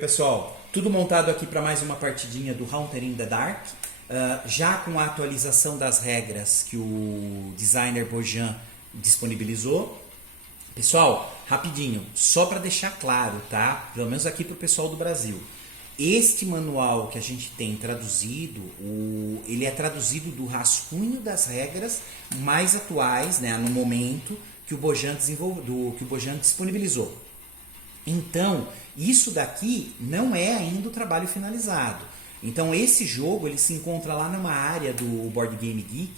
pessoal, tudo montado aqui para mais uma partidinha do Haunted in the Dark, já com a atualização das regras que o designer Bojan disponibilizou. Pessoal, rapidinho, só para deixar claro, tá? Pelo menos aqui para o pessoal do Brasil. Este manual que a gente tem traduzido, ele é traduzido do rascunho das regras mais atuais, né, no momento que o Bojan disponibilizou. Então, isso daqui não é ainda o trabalho finalizado. Então, esse jogo ele se encontra lá numa área do Board Game Geek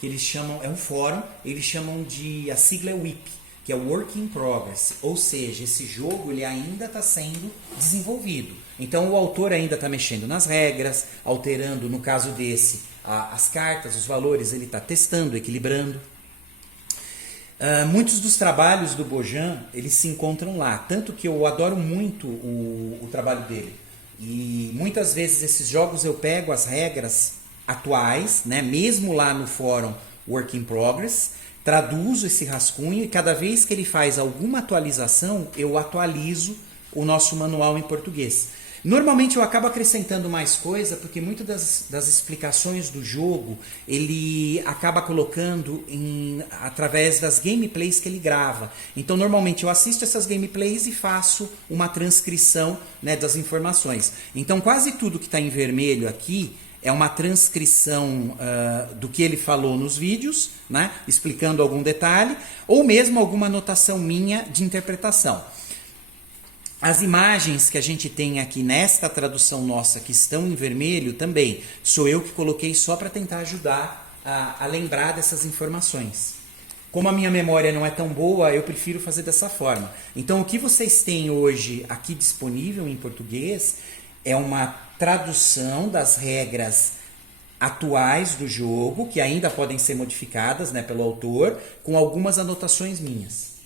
que eles chamam, é um fórum, eles chamam de, a sigla é WIP, que é Work in Progress, ou seja, esse jogo ele ainda está sendo desenvolvido. Então o autor ainda está mexendo nas regras, alterando, no caso desse, as cartas, os valores, ele está testando, equilibrando. Muitos dos trabalhos do Bojan, eles se encontram lá, tanto que eu adoro muito o trabalho dele. E muitas vezes esses jogos eu pego as regras atuais, né, mesmo lá no fórum Work in Progress, traduzo esse rascunho e cada vez que ele faz alguma atualização, eu atualizo o nosso manual em português. Normalmente eu acabo acrescentando mais coisa, porque muitas das explicações do jogo ele acaba colocando através das gameplays que ele grava. Então normalmente eu assisto essas gameplays e faço uma transcrição, né, das informações. Então quase tudo que está em vermelho aqui é uma transcrição do que ele falou nos vídeos, né, explicando algum detalhe, ou mesmo alguma anotação minha de interpretação. As imagens que a gente tem aqui nesta tradução nossa que estão em vermelho também, sou eu que coloquei só para tentar ajudar a lembrar dessas informações. Como a minha memória não é tão boa, eu prefiro fazer dessa forma. Então o que vocês têm hoje aqui disponível em português é uma tradução das regras atuais do jogo, que ainda podem ser modificadas, né, pelo autor, com algumas anotações minhas.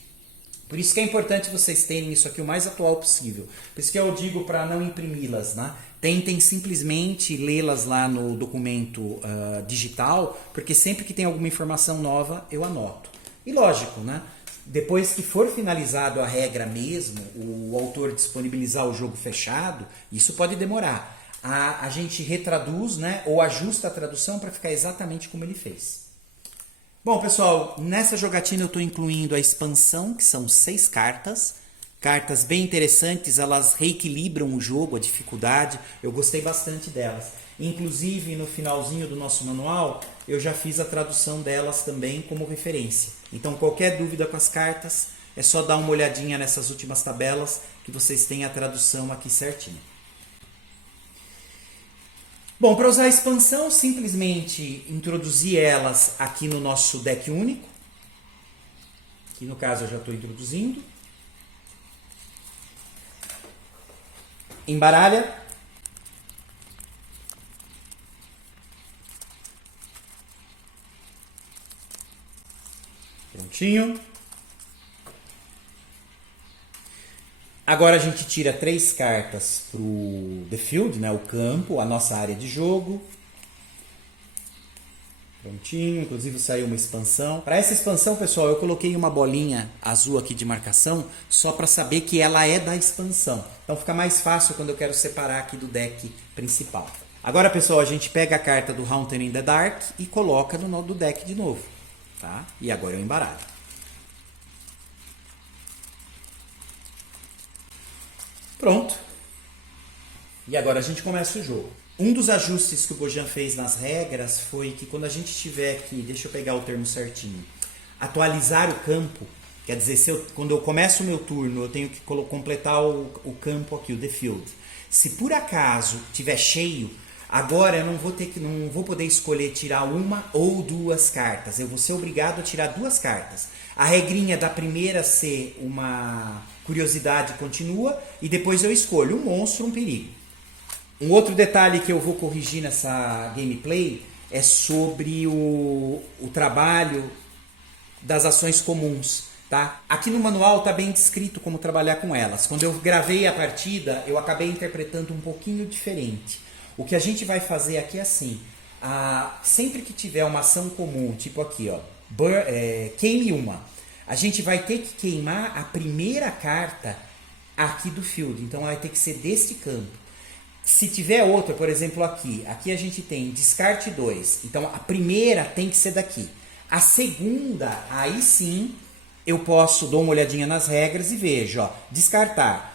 Por isso que é importante vocês terem isso aqui o mais atual possível. Por isso que eu digo para não imprimi-las, né? Tentem simplesmente lê-las lá no documento digital, porque sempre que tem alguma informação nova, eu anoto. E lógico, né? Depois que for finalizado a regra mesmo, o autor disponibilizar o jogo fechado, isso pode demorar. A gente retraduz, né, ou ajusta a tradução para ficar exatamente como ele fez. Bom, pessoal, nessa jogatina eu estou incluindo a expansão, que são 6 cartas. Cartas bem interessantes, elas reequilibram o jogo, a dificuldade. Eu gostei bastante delas. Inclusive, no finalzinho do nosso manual, eu já fiz a tradução delas também como referência. Então, qualquer dúvida com as cartas, é só dar uma olhadinha nessas últimas tabelas que vocês têm a tradução aqui certinho. Bom, para usar a expansão, simplesmente introduzir elas aqui no nosso deck único. Aqui no caso eu já estou introduzindo. Embaralha. Prontinho. Agora a gente tira 3 cartas para o The Field, né, o campo, a nossa área de jogo. Prontinho, inclusive saiu uma expansão. Para essa expansão, pessoal, eu coloquei uma bolinha azul aqui de marcação, só para saber que ela é da expansão. Então fica mais fácil quando eu quero separar aqui do deck principal. Agora, pessoal, a gente pega a carta do Haunted in the Dark e coloca no do deck de novo. Tá? E agora eu embaralho. Pronto. E agora a gente começa o jogo. Um dos ajustes que o Bojan fez nas regras foi que quando a gente tiver aqui, deixa eu pegar o termo certinho, atualizar o campo, quer dizer, quando eu começo o meu turno, eu tenho que completar o campo aqui, o The Field. Se por acaso tiver cheio, agora eu não vou poder escolher tirar uma ou 2 cartas. Eu vou ser obrigado a tirar 2 cartas. A regrinha da primeira ser uma curiosidade continua e depois eu escolho um monstro, um perigo. Um outro detalhe que eu vou corrigir nessa gameplay é sobre o trabalho das ações comuns. Tá? Aqui no manual está bem descrito como trabalhar com elas. Quando eu gravei a partida, eu acabei interpretando um pouquinho diferente. O que a gente vai fazer aqui é assim, sempre que tiver uma ação comum, tipo aqui, ó, queime uma, a gente vai ter que queimar a primeira carta aqui do field. Então vai ter que ser deste campo. Se tiver outra, por exemplo, aqui a gente tem descarte 2. Então a primeira tem que ser daqui. A segunda, aí sim, eu dou uma olhadinha nas regras e vejo, ó, descartar.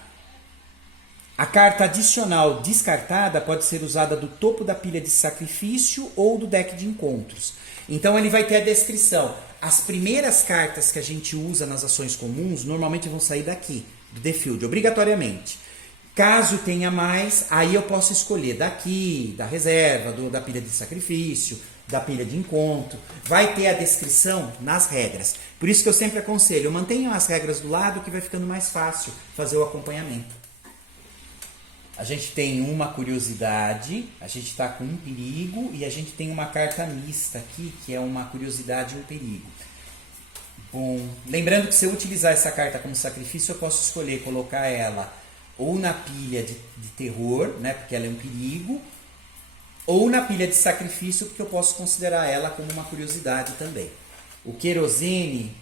A carta adicional descartada pode ser usada do topo da pilha de sacrifício ou do deck de encontros. Então ele vai ter a descrição. As primeiras cartas que a gente usa nas ações comuns normalmente vão sair daqui, do The Field, obrigatoriamente. Caso tenha mais, aí eu posso escolher daqui, da reserva, da pilha de sacrifício, da pilha de encontro. Vai ter a descrição nas regras. Por isso que eu sempre aconselho, mantenham as regras do lado que vai ficando mais fácil fazer o acompanhamento. A gente tem uma curiosidade, a gente está com um perigo e a gente tem uma carta mista aqui, que é uma curiosidade e um perigo. Bom, lembrando que se eu utilizar essa carta como sacrifício, eu posso escolher colocar ela ou na pilha de terror, né, porque ela é um perigo, ou na pilha de sacrifício, porque eu posso considerar ela como uma curiosidade também. O querosene,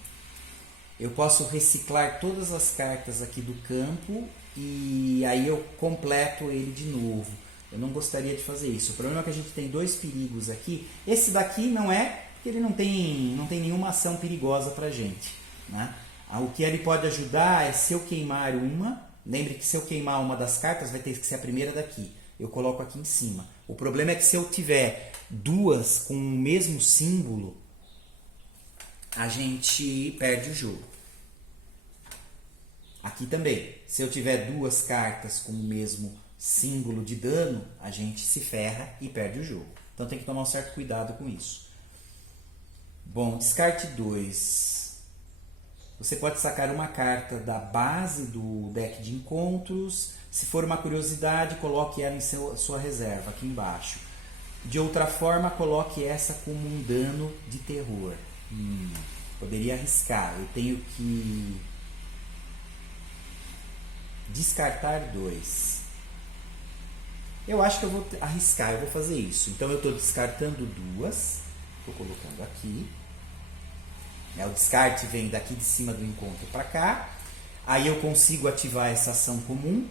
eu posso reciclar todas as cartas aqui do campo e aí eu completo ele de novo. Eu não gostaria de fazer isso. O problema é que a gente tem 2 perigos aqui. Esse daqui não é, porque ele não tem nenhuma ação perigosa pra gente, né? O que ele pode ajudar é se eu queimar uma. Lembre que se eu queimar uma das cartas, vai ter que ser a primeira daqui. Eu coloco aqui em cima. O problema é que se eu tiver 2 com o mesmo símbolo, a gente perde o jogo. Aqui também. Se eu tiver 2 cartas com o mesmo símbolo de dano, a gente se ferra e perde o jogo. Então tem que tomar um certo cuidado com isso. Bom, descarte 2. Você pode sacar uma carta da base do deck de encontros. Se for uma curiosidade, coloque ela em sua reserva, aqui embaixo. De outra forma, coloque essa como um dano de terror. Poderia arriscar. Eu tenho que descartar 2. Eu acho que eu vou arriscar, eu vou fazer isso. Então eu estou descartando 2. Estou colocando aqui. O descarte vem daqui de cima do encontro para cá. Aí eu consigo ativar essa ação comum.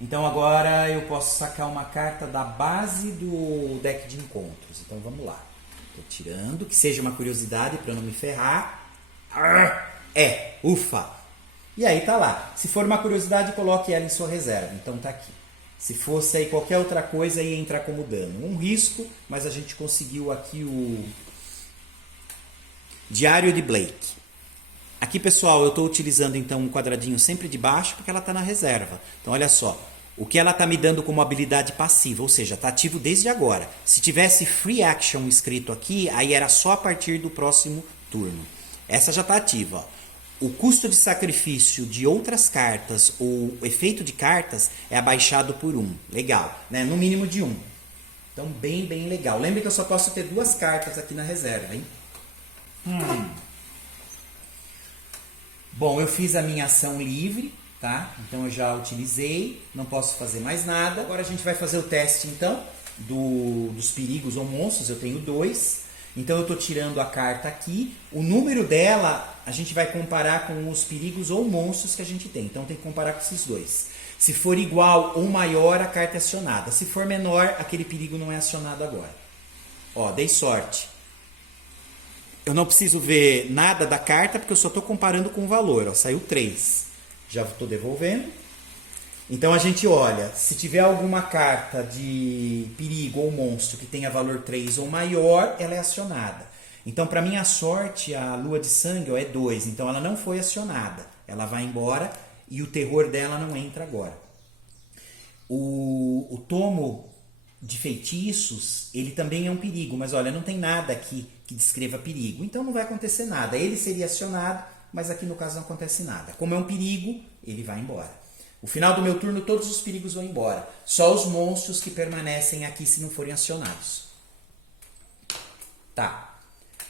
Então agora eu posso sacar uma carta da base do deck de encontros. Então vamos lá. Estou tirando, que seja uma curiosidade para não me ferrar. Ufa! E aí tá lá. Se for uma curiosidade, coloque ela em sua reserva. Então tá aqui. Se fosse aí qualquer outra coisa, ia entrar como dano. Um risco, mas a gente conseguiu aqui o Diário de Blake. Aqui, pessoal, eu estou utilizando então um quadradinho sempre de baixo porque ela está na reserva. Então, olha só. O que ela está me dando como habilidade passiva, ou seja, está ativo desde agora. Se tivesse Free Action escrito aqui, aí era só a partir do próximo turno. Essa já está ativa, ó. O custo de sacrifício de outras cartas ou o efeito de cartas é abaixado por 1. Legal, né? No mínimo de 1. Então, bem legal. Lembre que eu só posso ter 2 cartas aqui na reserva, hein? Bom, eu fiz a minha ação livre, tá? Então eu já utilizei, não posso fazer mais nada. Agora a gente vai fazer o teste, então, dos perigos ou monstros. Eu tenho 2. Então eu estou tirando a carta aqui. O número dela a gente vai comparar com os perigos ou monstros que a gente tem. Então tem que comparar com esses 2. Se for igual ou maior, a carta é acionada. Se for menor, aquele perigo não é acionado agora. Ó, dei sorte. Eu não preciso ver nada da carta porque eu só estou comparando com o valor. Ó, saiu 3. Já estou devolvendo. Então a gente olha, se tiver alguma carta de perigo ou monstro que tenha valor 3 ou maior, ela é acionada. Então, para minha sorte, a lua de sangue é 2. Então ela não foi acionada. Ela vai embora e o terror dela não entra agora. O tomo de feitiços, ele também é um perigo. Mas olha, não tem nada aqui que descreva perigo. Então não vai acontecer nada. Ele seria acionado, mas aqui no caso não acontece nada. Como é um perigo, ele vai embora. No final do meu turno, todos os perigos vão embora. Só os monstros que permanecem aqui se não forem acionados. Tá.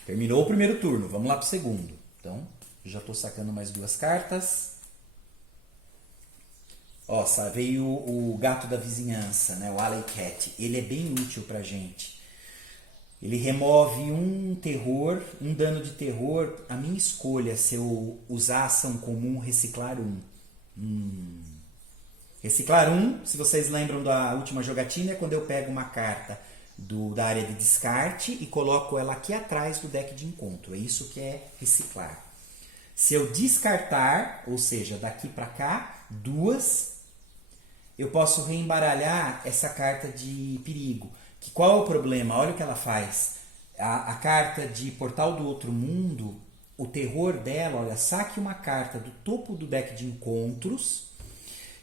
Terminou o primeiro turno. Vamos lá para o segundo. Então, já estou sacando mais 2 cartas. Ó, veio o gato da vizinhança, né? O Alley Cat. Ele é bem útil pra gente. Ele remove um terror, um dano de terror. A minha escolha, se eu usar ação comum, reciclar 1. Reciclar um, se vocês lembram da última jogatina, é quando eu pego uma carta da área de descarte e coloco ela aqui atrás do deck de encontro. É isso que é reciclar. Se eu descartar, ou seja, daqui para cá, duas, eu posso reembaralhar essa carta de perigo. Que qual é o problema? Olha o que ela faz. A carta de Portal do Outro Mundo, o terror dela, olha, saque uma carta do topo do deck de encontros.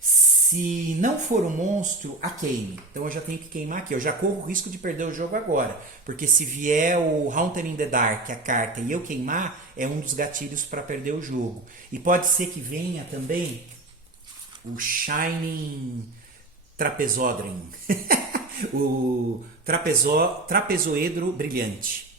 Se não for um monstro, a queime. Então eu já tenho que queimar aqui. Eu já corro o risco de perder o jogo agora. Porque se vier o Haunted in the Dark, a carta, e eu queimar, é um dos gatilhos para perder o jogo. E pode ser que venha também o Shining Trapezodren. O Trapezoedro Brilhante.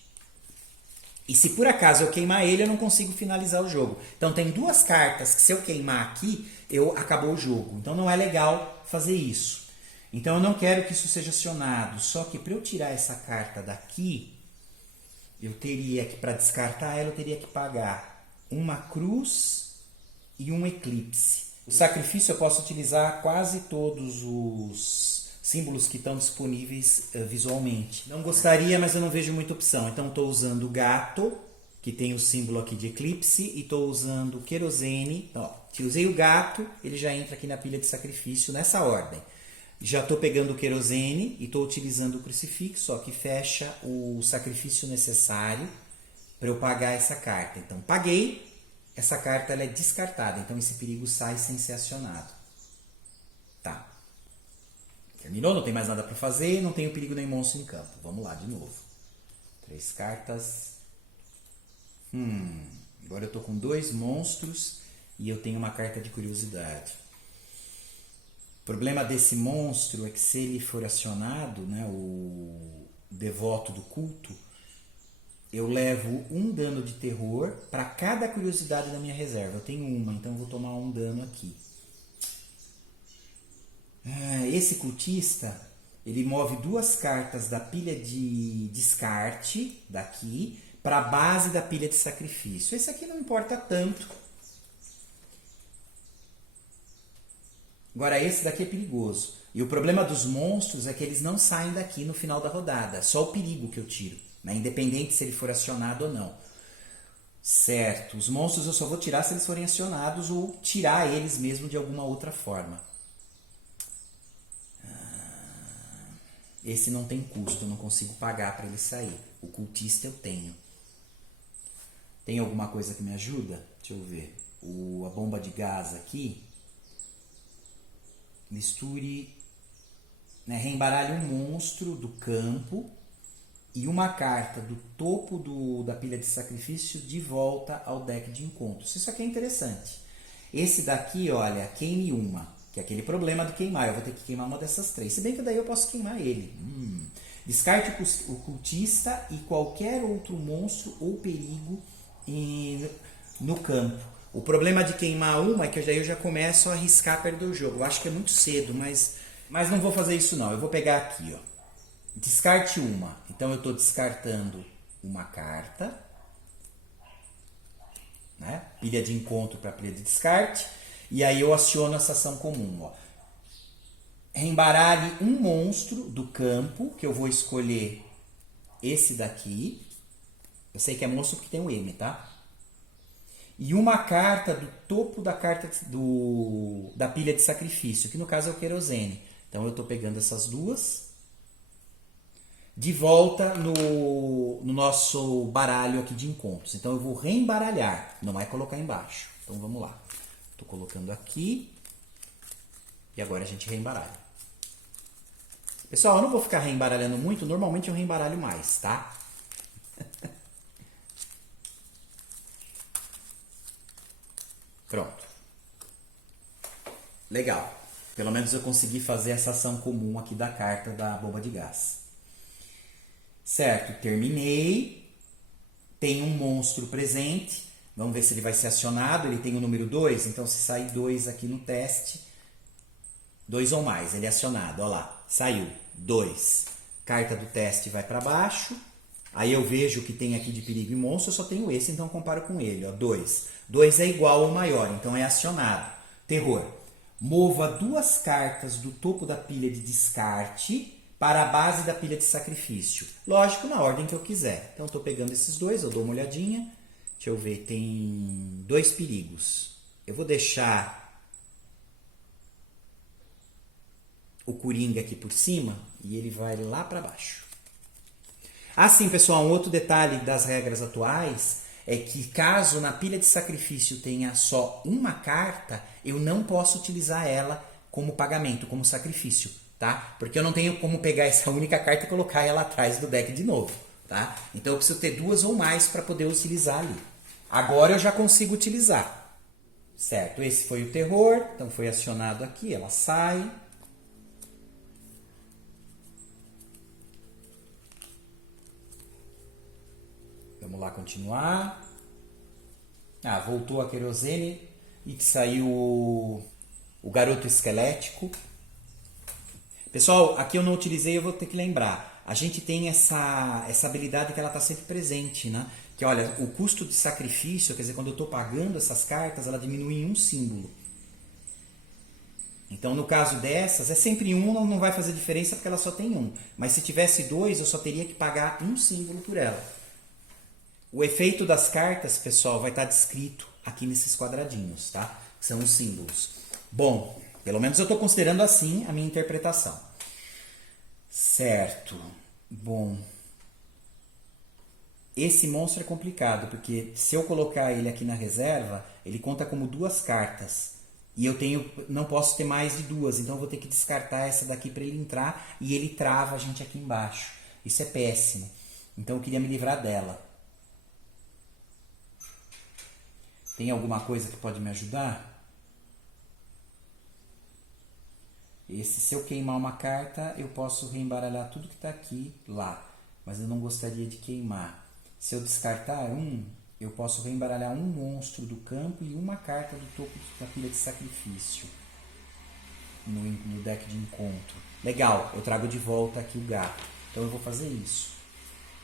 E se por acaso eu queimar ele, eu não consigo finalizar o jogo. Então tem duas cartas que se eu queimar aqui, acabou o jogo. Então não é legal fazer isso. Então eu não quero que isso seja acionado. Só que para eu tirar essa carta daqui, eu teria que, para descartar ela, eu teria que pagar uma cruz e um eclipse. O sacrifício eu posso utilizar quase todos os símbolos que estão disponíveis visualmente. Não gostaria, mas eu não vejo muita opção. Então estou usando o gato, que tem o símbolo aqui de eclipse, e estou usando o querosene. Ó, se usei o gato, ele já entra aqui na pilha de sacrifício nessa ordem. Já estou pegando o querosene e estou utilizando o crucifixo, ó, que fecha o sacrifício necessário para eu pagar essa carta. Então paguei, essa carta ela é descartada, então esse perigo sai sem ser acionado. Tá. Terminou, não tem mais nada para fazer, não tenho perigo nem monstro em campo. Vamos lá de novo. 3 cartas. Agora eu tô com 2 monstros e eu tenho uma carta de curiosidade. O problema desse monstro é que se ele for acionado, né, o devoto do culto, eu levo 1 dano de terror para cada curiosidade da minha reserva. Eu tenho uma, então eu vou tomar 1 dano aqui. Esse cultista, ele move 2 cartas da pilha de descarte, daqui, para a base da pilha de sacrifício. Esse aqui não importa tanto. Agora esse daqui é perigoso. E o problema dos monstros é que eles não saem daqui no final da rodada. Só o perigo que eu tiro, né? Independente se ele for acionado ou não. Certo, os monstros eu só vou tirar se eles forem acionados ou tirar eles mesmo de alguma outra forma. Esse não tem custo, eu não consigo pagar para ele sair. O cultista eu tenho. Tem alguma coisa que me ajuda? Deixa eu ver. A bomba de gás aqui. Misture, né, reembaralhe um monstro do campo e uma carta do topo da pilha de sacrifício de volta ao deck de encontros. Isso aqui é interessante. Esse daqui, olha, queime uma. Que é aquele problema de queimar. Eu vou ter que queimar uma dessas 3. Se bem que daí eu posso queimar ele. Descarte o cultista e qualquer outro monstro ou perigo no campo. O problema de queimar uma é que daí eu já começo a arriscar perder o jogo. Eu acho que é muito cedo, mas não vou fazer isso não. Eu vou pegar aqui, ó. Descarte uma. Então eu estou descartando uma carta. Né? Pilha de encontro para pilha de descarte. E aí eu aciono essa ação comum. Ó. Reembaralhe um monstro do campo, que eu vou escolher esse daqui. Eu sei que é monstro porque tem um M, tá? E uma carta do topo da carta da pilha de sacrifício, que no caso é o querosene. Então eu estou pegando essas duas. De volta no nosso baralho aqui de encontros. Então eu vou reembaralhar, não é colocar embaixo. Então vamos lá. Estou colocando aqui. E agora a gente reembaralha. Pessoal, eu não vou ficar reembaralhando muito. Normalmente eu reembaralho mais, tá? Pronto. Legal. Pelo menos eu consegui fazer essa ação comum aqui da carta da bomba de gás. Certo, terminei. Tem um monstro presente. Vamos ver se ele vai ser acionado. Ele tem o número 2, então se sair 2 aqui no teste, 2 ou mais, ele é acionado. Olha lá, saiu 2. Carta do teste vai para baixo. Aí eu vejo o que tem aqui de perigo e monstro, eu só tenho esse, então eu comparo com ele. 2. 2 é igual ou maior, então é acionado. Terror. Mova 2 cartas do topo da pilha de descarte para a base da pilha de sacrifício. Lógico, na ordem que eu quiser. Então, estou pegando esses dois, eu dou uma olhadinha. Deixa eu ver, tem 2 perigos. Eu vou deixar o Coringa aqui por cima e ele vai lá para baixo. Assim, pessoal, um outro detalhe das regras atuais é que caso na pilha de sacrifício tenha só uma carta, eu não posso utilizar ela como pagamento, como sacrifício, tá? Porque eu não tenho como pegar essa única carta e colocar ela atrás do deck de novo, tá? Então eu preciso ter 2 ou mais para poder utilizar ali. Agora eu já consigo utilizar, certo? Esse foi o terror, então foi acionado aqui, ela sai. Vamos lá continuar. Voltou a querosene e saiu o garoto esquelético. Pessoal, aqui eu não utilizei, eu vou ter que lembrar. A gente tem essa habilidade que ela está sempre presente, né? Que olha, o custo de sacrifício, quer dizer, quando eu estou pagando essas cartas, ela diminui em 1 símbolo. Então, no caso dessas, é sempre 1, não vai fazer diferença porque ela só tem 1. Mas se tivesse 2, eu só teria que pagar 1 símbolo por ela. O efeito das cartas, pessoal, vai estar descrito aqui nesses quadradinhos, tá? São os símbolos. Bom, pelo menos eu estou considerando assim a minha interpretação. Certo. Bom. Esse monstro é complicado, porque se eu colocar ele aqui na reserva, ele conta como 2 cartas. E eu não posso ter mais de 2, então eu vou ter que descartar essa daqui para ele entrar e ele trava a gente aqui embaixo. Isso é péssimo. Então eu queria me livrar dela. Tem alguma coisa que pode me ajudar? Se eu queimar uma carta, eu posso reembaralhar tudo que está aqui lá. Mas eu não gostaria de queimar. Se eu descartar eu posso reembaralhar um monstro do campo e uma carta do topo da pilha de sacrifício. No deck de encontro. Legal, eu trago de volta aqui o gato. Então eu vou fazer isso.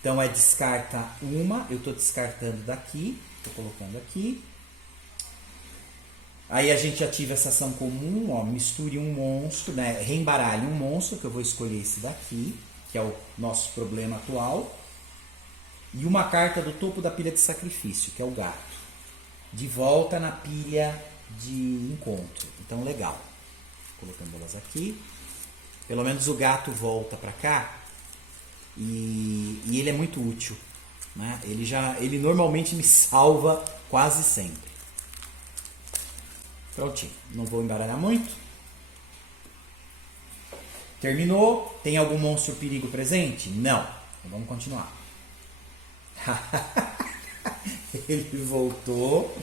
Então descarta uma, eu estou descartando daqui. Estou colocando aqui. Aí a gente ativa essa ação comum, ó, misture um monstro, né? Reembaralhe um monstro, que eu vou escolher esse daqui, que é o nosso problema atual. E uma carta do topo da pilha de sacrifício, que é o gato. De volta na pilha de encontro. Então, legal. Colocando elas aqui. Pelo menos o gato volta para cá. E ele é muito útil, né? Ele normalmente me salva quase sempre. Prontinho, não vou embaralhar muito. Terminou. Tem algum monstro perigo presente? Não. Então vamos continuar. Ele voltou.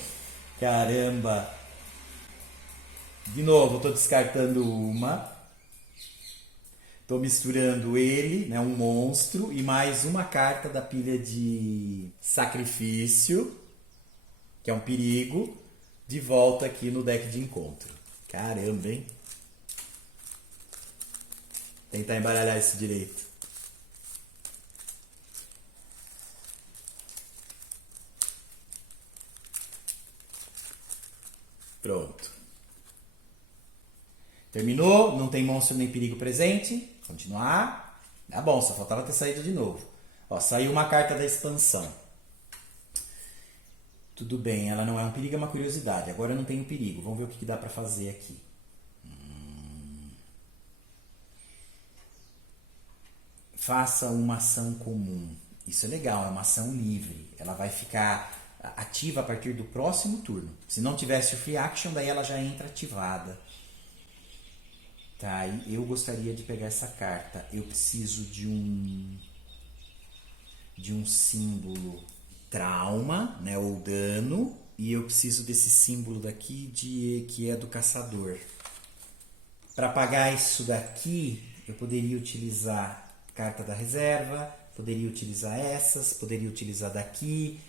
Caramba. De novo, estou descartando uma. Estou misturando ele, né, um monstro, e mais uma carta da pilha de sacrifício, que é um perigo. De volta aqui no deck de encontro. Caramba, hein? Tentar embaralhar isso direito. Pronto. Terminou, não tem monstro nem perigo presente. Continuar. Tá bom, só faltava ter saído de novo. Ó, saiu uma carta da expansão. Tudo bem, ela não é um perigo, é uma curiosidade. Agora eu não tenho perigo. Vamos ver o que dá para fazer aqui. Faça uma ação comum. Isso é legal, é uma ação livre. Ela vai ficar ativa a partir do próximo turno. Se não tivesse o Free Action, daí ela já entra ativada. Tá, e eu gostaria de pegar essa carta. Eu preciso de um símbolo trauma, né, ou dano, e eu preciso desse símbolo daqui que é do caçador. Para pagar isso daqui, eu poderia utilizar carta da reserva, poderia utilizar essas, poderia utilizar daqui.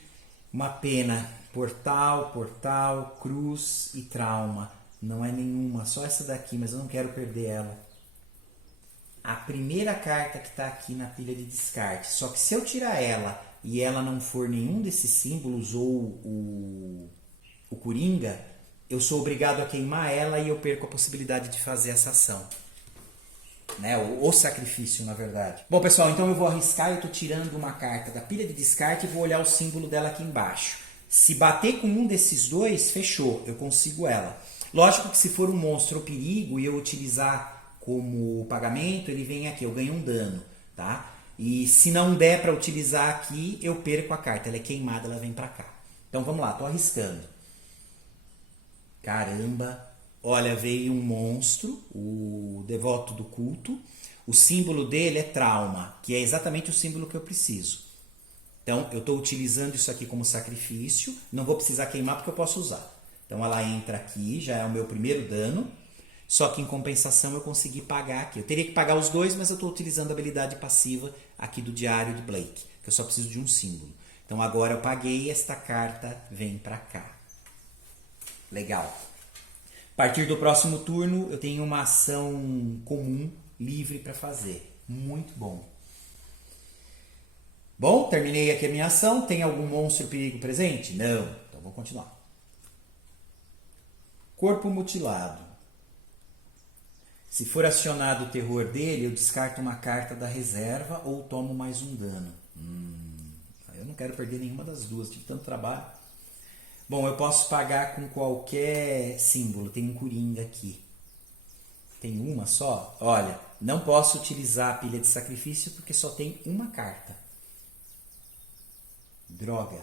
Uma pena, portal, cruz e trauma. Não é nenhuma, só essa daqui, mas eu não quero perder ela. A primeira carta que está aqui na pilha de descarte. Só que se eu tirar ela e ela não for nenhum desses símbolos ou o Coringa, eu sou obrigado a queimar ela e eu perco a possibilidade de fazer essa ação. Né? O sacrifício, na verdade. Bom, pessoal, então eu vou arriscar. Eu estou tirando uma carta da pilha de descarte e vou olhar o símbolo dela aqui embaixo. Se bater com um desses dois, fechou. Eu consigo ela. Lógico que se for um monstro ou perigo e eu utilizar como pagamento, ele vem aqui. Eu ganho um dano, tá? E se não der para utilizar aqui, eu perco a carta. Ela é queimada, ela vem para cá. Então vamos lá, estou arriscando. Caramba! Olha, veio um monstro, o devoto do culto. O símbolo dele é trauma, que é exatamente o símbolo que eu preciso. Então, eu estou utilizando isso aqui como sacrifício. Não vou precisar queimar porque eu posso usar. Então, ela entra aqui, já é o meu primeiro dano. Só que, em compensação, eu consegui pagar aqui. Eu teria que pagar os dois, mas eu estou utilizando a habilidade passiva aqui do Diário de Blake, que eu só preciso de um símbolo. Então, agora eu paguei e esta carta vem para cá. Legal. A partir do próximo turno, eu tenho uma ação comum, livre para fazer. Muito bom. Bom, terminei aqui a minha ação. Tem algum monstro perigo presente? Não. Então, vou continuar. Corpo mutilado. Se for acionado o terror dele, eu descarto uma carta da reserva ou tomo mais um dano. Eu não quero perder nenhuma das duas, tive tanto trabalho. Bom, eu posso pagar com qualquer símbolo. Tem um coringa aqui. Tem uma só? Olha, não posso utilizar a pilha de sacrifício porque só tem uma carta. Droga.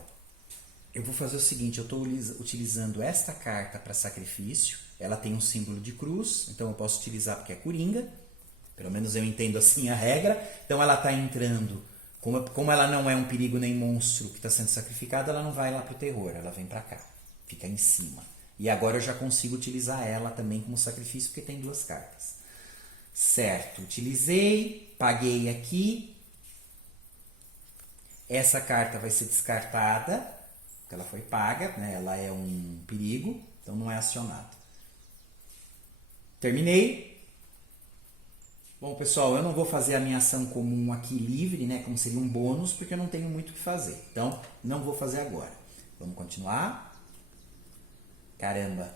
Eu vou fazer o seguinte, eu estou utilizando esta carta para sacrifício. Ela tem um símbolo de cruz, então eu posso utilizar porque é coringa. Pelo menos eu entendo assim a regra. Então ela está entrando... Como ela não é um perigo nem monstro que está sendo sacrificado, ela não vai lá para o terror, ela vem para cá, fica em cima. E agora eu já consigo utilizar ela também como sacrifício, porque tem duas cartas. Certo, utilizei, paguei aqui. Essa carta vai ser descartada, porque ela foi paga, né? Ela é um perigo, então não é acionada. Terminei. Bom, pessoal, eu não vou fazer a minha ação comum aqui livre, né, como seria um bônus, porque eu não tenho muito o que fazer. Então, não vou fazer agora. Vamos continuar. Caramba.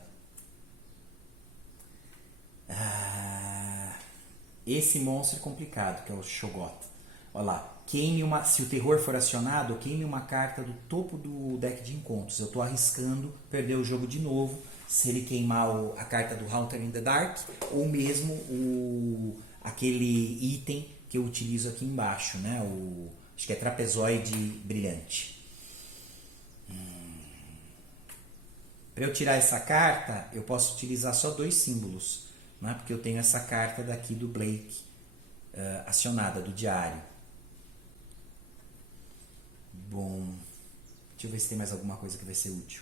Esse monstro é complicado, que é o Shoggoth. Olha lá. Se o terror for acionado, queime uma carta do topo do deck de encontros. Eu estou arriscando perder o jogo de novo, se ele queimar a carta do Haunter in the Dark, ou mesmo aquele item que eu utilizo aqui embaixo, né? Acho que é trapezoide brilhante. Para eu tirar essa carta, eu posso utilizar só dois símbolos, né? Porque eu tenho essa carta daqui do Blake acionada, do diário. Bom, deixa eu ver se tem mais alguma coisa que vai ser útil.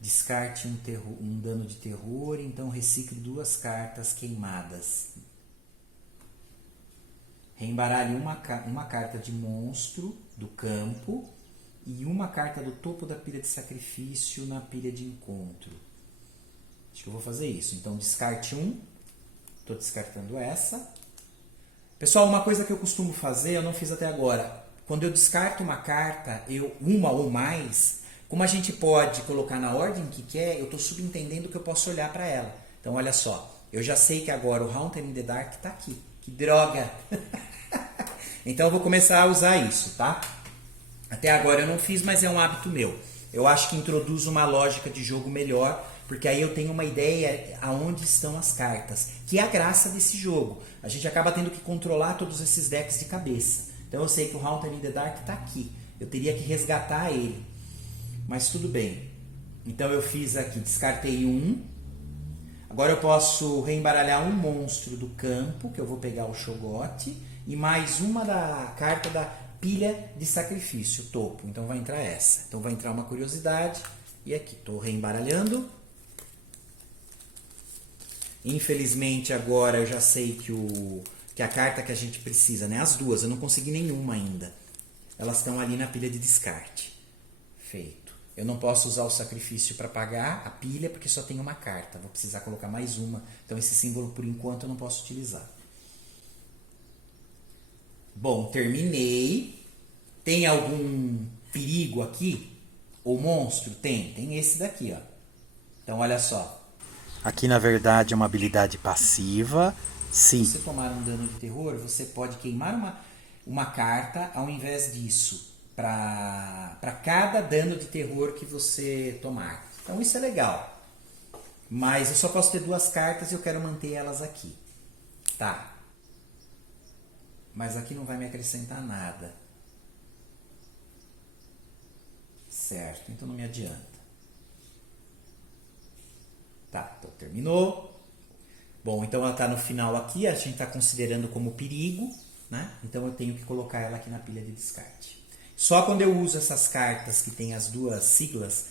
Descarte um dano de terror, então recicle duas cartas queimadas. Reembaralhe uma carta de monstro do campo e uma carta do topo da pilha de sacrifício na pilha de encontro. Acho que eu vou fazer isso. Então, descarte um. Estou descartando essa. Pessoal, uma coisa que eu costumo fazer, eu não fiz até agora. Quando eu descarto uma carta, uma ou mais, como a gente pode colocar na ordem que quer, eu estou subentendendo que eu posso olhar para ela. Então, olha só. Eu já sei que agora o Haunter in the Dark está aqui. Que droga! Então eu vou começar a usar isso, tá? Até agora eu não fiz, mas é um hábito meu. Eu acho que introduz uma lógica de jogo melhor, porque aí eu tenho uma ideia aonde estão as cartas, que é a graça desse jogo. A gente acaba tendo que controlar todos esses decks de cabeça. Então eu sei que o Haunter in the Dark está aqui. Eu teria que resgatar ele. Mas tudo bem. Então eu fiz aqui, descartei um. Agora eu posso reembaralhar um monstro do campo, que eu vou pegar o Shoggoth, e mais uma da carta da pilha de sacrifício, topo. Então vai entrar essa. Então vai entrar uma curiosidade. E aqui, estou reembaralhando. Infelizmente agora eu já sei que a carta que a gente precisa, né? As duas, eu não consegui nenhuma ainda. Elas estão ali na pilha de descarte. Feito. Eu não posso usar o sacrifício para pagar a pilha porque só tem uma carta. Vou precisar colocar mais uma. Então esse símbolo por enquanto eu não posso utilizar. Bom, terminei. Tem algum perigo aqui? Ou monstro? Tem esse daqui, ó. Então olha só. Aqui, na verdade, é uma habilidade passiva. Se Sim. você tomar um dano de terror, você pode queimar uma carta ao invés disso, para cada dano de terror que você tomar. Então isso é legal. Mas eu só posso ter 2 cartas e eu quero manter elas aqui. Tá. Mas aqui não vai me acrescentar nada. Certo, então não me adianta. Tá, então terminou. Bom, então ela está no final aqui, a gente está considerando como perigo, né? Então eu tenho que colocar ela aqui na pilha de descarte. Só quando eu uso essas cartas que tem as 2 siglas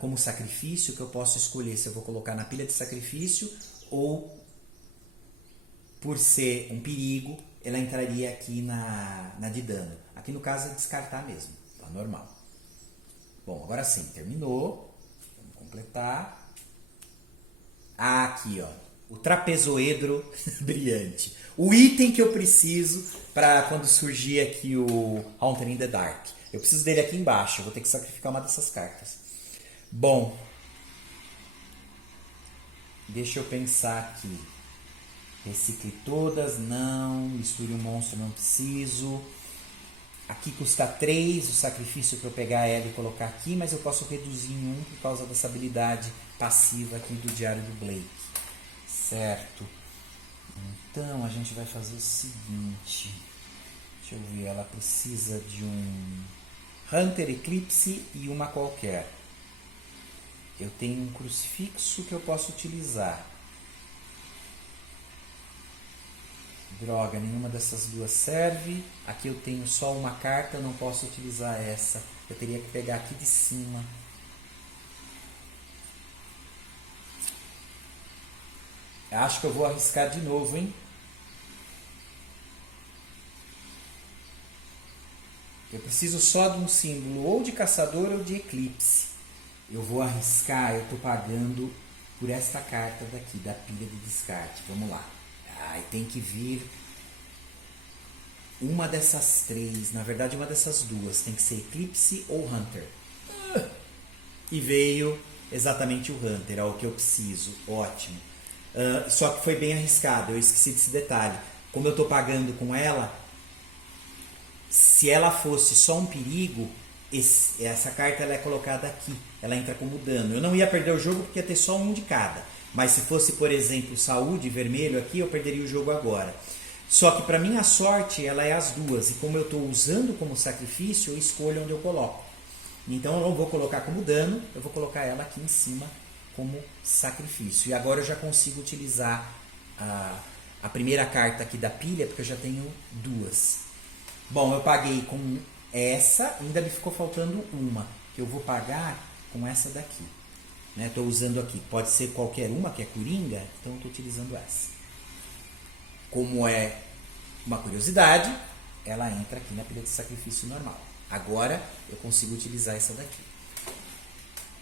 como sacrifício, que eu posso escolher se eu vou colocar na pilha de sacrifício ou, por ser um perigo, ela entraria aqui na de dano. Aqui no caso é descartar mesmo, tá normal. Bom, agora sim, terminou. Vamos completar. Aqui, ó. O trapezoedro brilhante. O item que eu preciso para quando surgir aqui o Haunter in the Dark. Eu preciso dele aqui embaixo. Eu vou ter que sacrificar uma dessas cartas. Bom. Deixa eu pensar aqui. Recicle todas, não. Misture um monstro, não preciso. Aqui custa 3 o sacrifício para eu pegar ela e colocar aqui, mas eu posso reduzir em 1 por causa dessa habilidade passiva aqui do Diário do Blake. Certo. Então a gente vai fazer o seguinte. Deixa eu ver, ela precisa de um Hunter Eclipse e uma qualquer. Eu tenho um crucifixo que eu posso utilizar. Droga, nenhuma dessas 2 serve. Aqui eu tenho só uma carta, eu não posso utilizar essa. Eu teria que pegar aqui de cima. Acho que eu vou arriscar de novo, hein? Eu preciso só de um símbolo ou de caçador ou de eclipse. Eu vou arriscar, eu estou pagando por esta carta daqui, da pilha de descarte. Vamos lá. Ai, tem que vir uma dessas 3, na verdade uma dessas 2. Tem que ser eclipse ou hunter. E veio exatamente o hunter, é o que eu preciso. Ótimo. Só que foi bem arriscado, eu esqueci desse detalhe. Como eu estou pagando com ela, se ela fosse só um perigo, essa carta ela é colocada aqui, ela entra como dano. Eu não ia perder o jogo porque ia ter só um de cada. Mas se fosse, por exemplo, saúde vermelho aqui, eu perderia o jogo agora. Só que para minha sorte, ela é as 2. E como eu estou usando como sacrifício, eu escolho onde eu coloco. Então eu não vou colocar como dano, eu vou colocar ela aqui em cima como sacrifício. E agora eu já consigo utilizar a primeira carta aqui da pilha, porque eu já tenho 2. Bom, eu paguei com essa, ainda me ficou faltando uma, que eu vou pagar com essa daqui. Estou usando aqui, pode ser qualquer uma, que é Coringa, então estou utilizando essa. Como é uma curiosidade, ela entra aqui na pilha de sacrifício normal. Agora eu consigo utilizar essa daqui.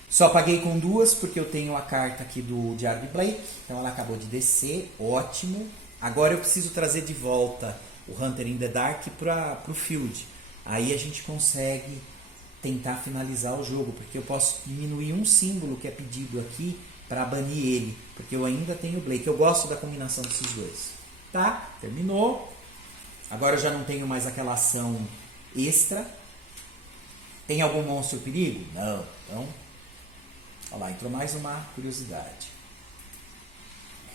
Só paguei com 2 porque eu tenho a carta aqui do Diário de Blake, então ela acabou de descer, ótimo. Agora eu preciso trazer de volta o Hunter in the Dark para o field. Aí a gente consegue tentar finalizar o jogo, porque eu posso diminuir um símbolo que é pedido aqui para banir ele, porque eu ainda tenho o Blake. Eu gosto da combinação desses 2. Tá, terminou. Agora eu já não tenho mais aquela ação extra. Tem algum monstro perigo? Não. Então, olha lá, entrou mais uma curiosidade.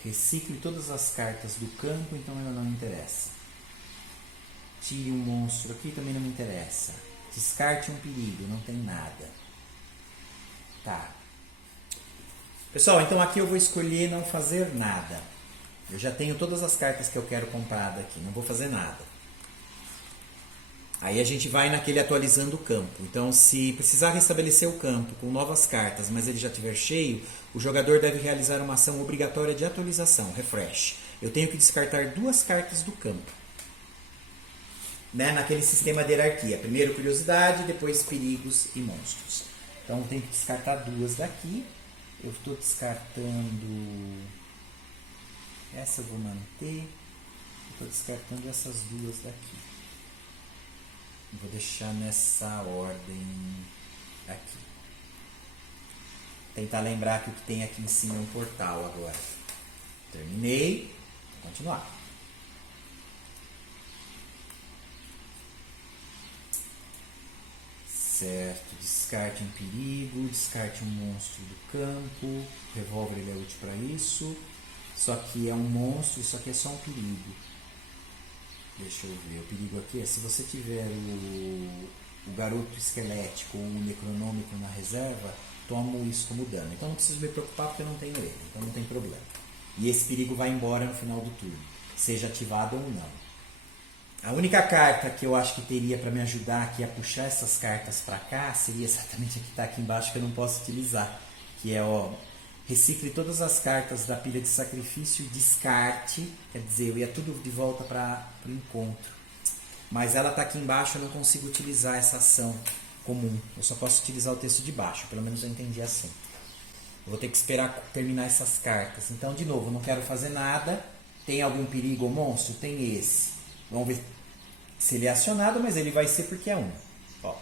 Recicle todas as cartas do campo, então ela não me interessa. Tire um monstro aqui, também não me interessa. Descarte um perigo, não tem nada. Tá. Pessoal, então aqui eu vou escolher não fazer nada. Eu já tenho todas as cartas que eu quero comprar daqui, não vou fazer nada. Aí a gente vai naquele atualizando o campo. Então, se precisar restabelecer o campo com novas cartas, mas ele já estiver cheio, o jogador deve realizar uma ação obrigatória de atualização, refresh. Eu tenho que descartar 2 cartas do campo. Naquele sistema de hierarquia. Primeiro curiosidade, depois perigos e monstros. Então eu tenho que descartar 2 daqui. Eu estou descartando... Essa eu vou manter. Estou descartando essas 2 daqui. Vou deixar nessa ordem aqui. Tentar lembrar que o que tem aqui em cima é um portal agora. Terminei. Vou continuar. Certo. Descarte um perigo. Descarte um monstro do campo. O revólver ele é útil para isso. Isso aqui é um monstro. Isso aqui é só um perigo. Deixa eu ver. O perigo aqui é se você tiver o garoto esquelético ou o necronômico na reserva, tomo isso como dano. Então não preciso me preocupar porque eu não tenho ele. Então não tem problema. E esse perigo vai embora no final do turno. Seja ativado ou não. A única carta que eu acho que teria para me ajudar aqui a puxar essas cartas para cá seria exatamente a que está aqui embaixo que eu não posso utilizar. Que é, ó, recicle todas as cartas da pilha de sacrifício e descarte. Quer dizer, eu ia tudo de volta para o encontro. Mas ela está aqui embaixo, eu não consigo utilizar essa ação comum. Eu só posso utilizar o texto de baixo, pelo menos eu entendi assim. Eu vou ter que esperar terminar essas cartas. Então, de novo, eu não quero fazer nada. Tem algum perigo ou monstro? Tem esse. Vamos ver se ele é acionado, mas ele vai ser porque é 1. Ó,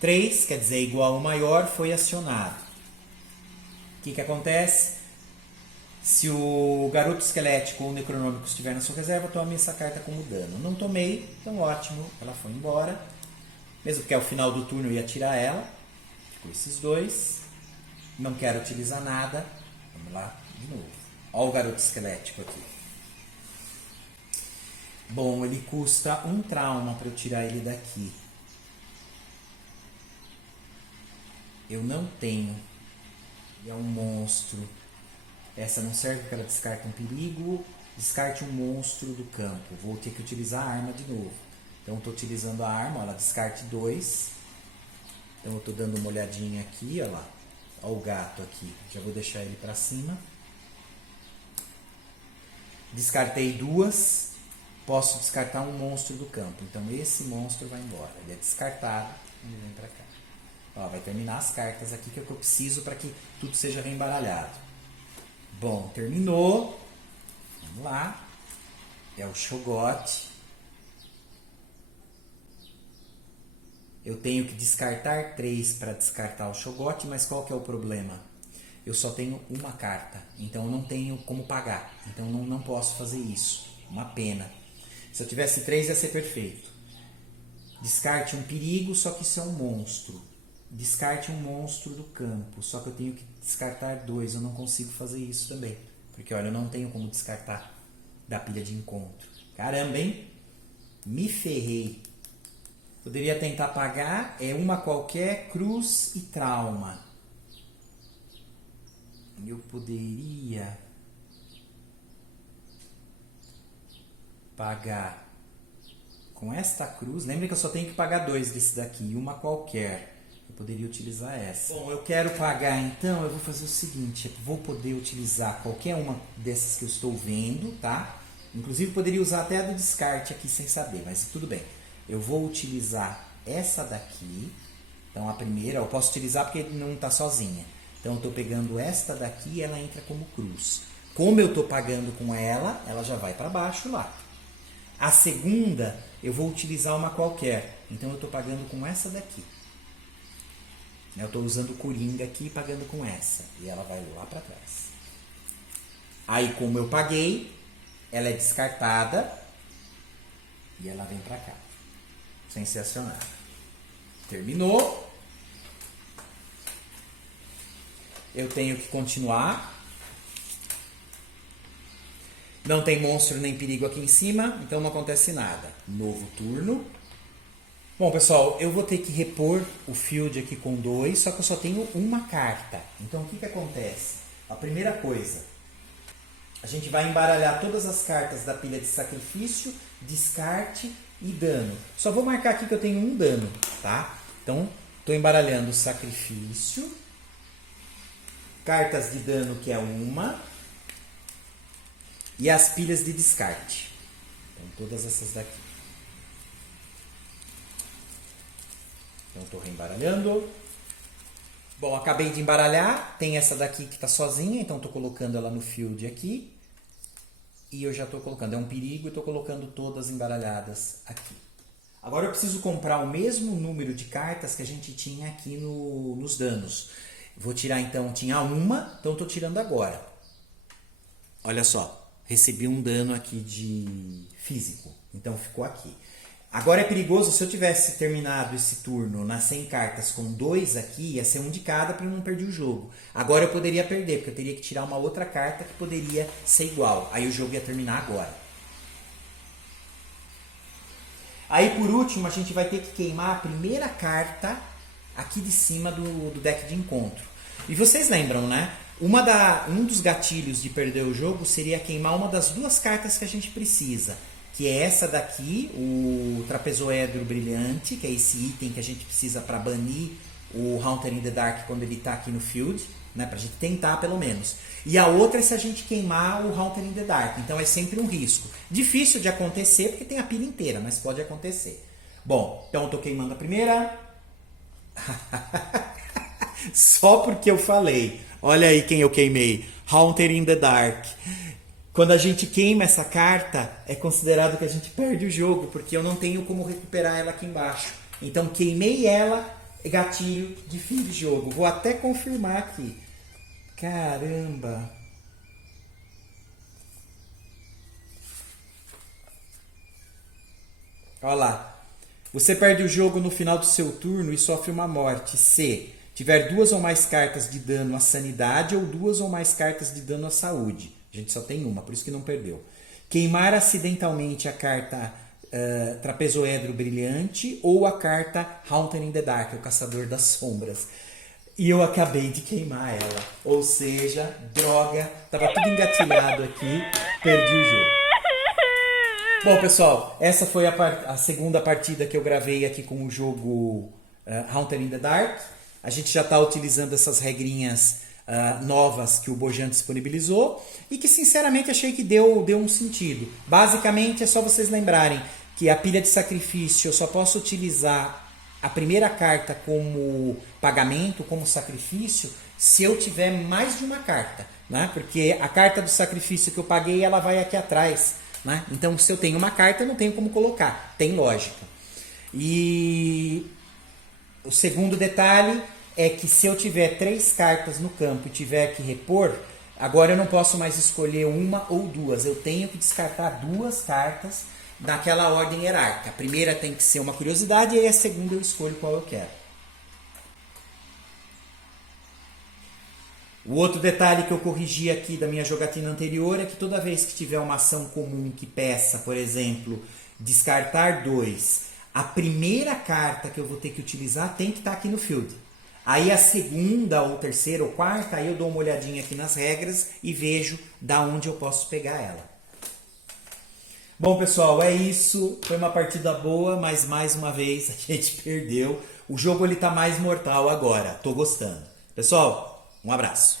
3, quer dizer, igual ao maior, foi acionado. O que acontece? Se o garoto esquelético ou o necronômico estiver na sua reserva, tome essa carta como dano. Não tomei, então ótimo, ela foi embora. Mesmo porque ao final do turno eu ia tirar ela. Ficou esses dois. Não quero utilizar nada. Vamos lá de novo. Olha o garoto esquelético aqui. Bom, ele custa 1 trauma para eu tirar ele daqui. Eu não tenho. E é um monstro. Essa não serve porque ela descarta um perigo. Descarte um monstro do campo. Vou ter que utilizar a arma de novo. Então, estou utilizando a arma. Ela descarte 2. Então, eu estou dando uma olhadinha aqui. Olha lá. Olha o gato aqui. Já vou deixar ele para cima. Descartei 2. Posso descartar um monstro do campo. Então, esse monstro vai embora. Ele é descartado. Ele vem para cá. Ó, vai terminar as cartas aqui que é o que eu preciso para que tudo seja reembaralhado. Bom, terminou. Vamos lá. É o Cho'Gath. Eu tenho que descartar 3 para descartar o Cho'Gath, mas qual que é o problema? Eu só tenho uma carta, então eu não tenho como pagar. Então não posso fazer isso. Uma pena. Se eu tivesse 3 ia ser perfeito. Descarte um perigo, só que isso é um monstro. Descarte um monstro do campo, só que eu tenho que descartar 2. Eu não consigo fazer isso também. Porque, olha, eu não tenho como descartar da pilha de encontro. Caramba, hein? Me ferrei. Poderia tentar pagar. É uma qualquer, cruz e trauma. Eu poderia pagar com esta cruz. Lembra que eu só tenho que pagar 2 desse daqui. E uma qualquer. Eu poderia utilizar essa. Bom, eu quero pagar, então eu vou fazer o seguinte. Eu vou poder utilizar qualquer uma dessas que eu estou vendo, tá? Inclusive poderia usar até a do descarte aqui sem saber, mas tudo bem. Eu vou utilizar essa daqui. Então a primeira eu posso utilizar porque não está sozinha. Então eu estou pegando esta daqui e ela entra como cruz. Como eu estou pagando com ela, ela já vai para baixo lá. A segunda eu vou utilizar uma qualquer. Então eu estou pagando com essa daqui. Eu estou usando o Coringa aqui e pagando com essa. E ela vai lá para trás. Aí, como eu paguei, ela é descartada. E ela vem para cá. Sem ser acionada. Terminou. Eu tenho que continuar. Não tem monstro nem perigo aqui em cima. Então não acontece nada. Novo turno. Bom, pessoal, eu vou ter que repor o field aqui com 2, só que eu só tenho uma carta. Então, o que acontece? A primeira coisa, a gente vai embaralhar todas as cartas da pilha de sacrifício, descarte e dano. Só vou marcar aqui que eu tenho um dano, tá? Então, estou embaralhando o sacrifício, cartas de dano, que é uma, e as pilhas de descarte. Então, todas essas daqui. Então, estou reembaralhando. Bom, acabei de embaralhar. Tem essa daqui que está sozinha, então estou colocando ela no field aqui. E eu já estou colocando. É um perigo e estou colocando todas embaralhadas aqui. Agora eu preciso comprar o mesmo número de cartas que a gente tinha aqui nos danos. Vou tirar então, tinha uma, então estou tirando agora. Olha só, recebi um dano aqui de físico, então ficou aqui. Agora é perigoso, se eu tivesse terminado esse turno nas 100 cartas com 2 aqui, ia ser um de cada para eu não perder o jogo. Agora eu poderia perder, porque eu teria que tirar uma outra carta que poderia ser igual. Aí o jogo ia terminar agora. Aí por último a gente vai ter que queimar a primeira carta aqui de cima do deck de encontro. E vocês lembram, né? Um dos gatilhos de perder o jogo seria queimar uma das 2 cartas que a gente precisa. Que é essa daqui, o Trapezoedro Brilhante, que é esse item que a gente precisa para banir o Haunter in the Dark quando ele está aqui no field, né? Para a gente tentar pelo menos. E a outra é se a gente queimar o Haunter in the Dark, então é sempre um risco. Difícil de acontecer porque tem a pilha inteira, mas pode acontecer. Bom, então eu estou queimando a primeira. Só porque eu falei. Olha aí quem eu queimei. Haunter in the Dark. Quando a gente queima essa carta, é considerado que a gente perde o jogo, porque eu não tenho como recuperar ela aqui embaixo. Então queimei ela, gatilho de fim de jogo. Vou até confirmar aqui. Caramba! Olha lá. Você perde o jogo no final do seu turno e sofre uma morte se tiver 2 ou mais cartas de dano à sanidade ou 2 ou mais cartas de dano à saúde. A gente só tem uma, por isso que não perdeu. Queimar acidentalmente a carta Trapezoedro Brilhante ou a carta Haunter in the Dark, o Caçador das Sombras. E eu acabei de queimar ela. Ou seja, droga, tava tudo engatilhado aqui, perdi o jogo. Bom, pessoal, essa foi a segunda partida que eu gravei aqui com o jogo Haunter in the Dark. A gente já está utilizando essas regrinhas novas que o Bojan disponibilizou e que sinceramente achei que deu um sentido. Basicamente é só vocês lembrarem que a pilha de sacrifício eu só posso utilizar a primeira carta como pagamento, como sacrifício, se eu tiver mais de uma carta, né? Porque a carta do sacrifício que eu paguei ela vai aqui atrás, né? Então se eu tenho uma carta eu não tenho como colocar, tem lógica. E o segundo detalhe é que se eu tiver 3 cartas no campo e tiver que repor, agora eu não posso mais escolher uma ou 2. Eu tenho que descartar 2 cartas daquela ordem hierárquica. A primeira tem que ser uma curiosidade e a segunda eu escolho qual eu quero. O outro detalhe que eu corrigi aqui da minha jogatina anterior é que toda vez que tiver uma ação comum que peça, por exemplo, descartar 2, a primeira carta que eu vou ter que utilizar tem que estar aqui no field. Aí a segunda, ou terceira, ou quarta, aí eu dou uma olhadinha aqui nas regras e vejo da onde eu posso pegar ela. Bom, pessoal, é isso. Foi uma partida boa, mas mais uma vez a gente perdeu. O jogo ele tá mais mortal agora. Tô gostando. Pessoal, um abraço.